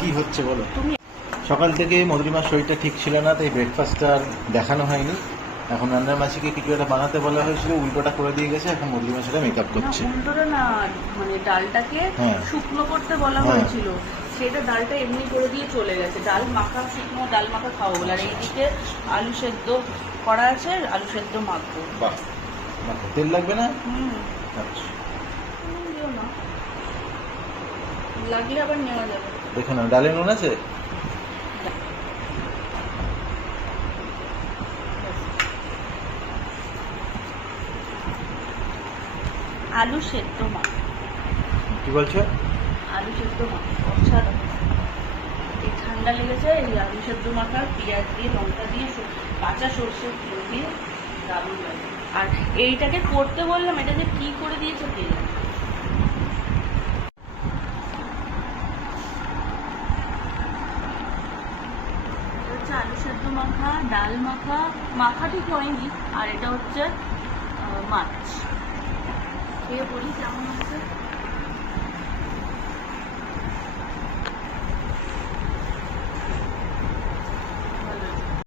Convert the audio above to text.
কি হচ্ছে বলো? সকাল থেকে মধুরিমার শরীরটা ঠিক ছিল না, তাই ব্রেকফাস্টটা আর দেখানো হয়নি। এখন রান্নার মাসিকে কিছু একটা বানাতে বলা হয়েছিল, উল্টোটা করে দিয়ে গেছে। এখন মধুরিমা সেটা মেকআপ করছে। উল্টোটা না, মানে ডালটাকে শুকনো করতে বলা হ্যাঁ। হয়েছিল, সেটা ডালটা এমনি করে দিয়ে চলে গেছে। ডাল মাখা, শুকনো ডাল মাখা খাওয়া বলে। আর এইদিকে আলু সেদ্ধ করা আছে, আলু সেদ্ধ মাখবো। বাহ, তেল লাগবে না? আচ্ছা, দিও না, লাগলে আবার নেওয়া যাবে। দেখো না, ডালে নুন আছে? আলু সেদ্ধ মাখ। কি বলছো? আলু সেদ্ধ মাখ অসাধারণ। এই ঠান্ডা লেগেছে, এই আলু সেদ্ধ মাখা পেঁয়াজ দিয়ে, লঙ্কা দিয়ে, কাঁচা সর্ষের তেল দিয়ে দারুণ লাগে। আর এইটাকে করতে বললাম, এটা যে কি করে দিয়েছে কে জানে। আলু সেদ্ধ মাখা, ডাল মাখা, মাখা ঠিক হয়নি। আর এটা হচ্ছে মাছ। খেয়ে বলি কেমন হচ্ছে।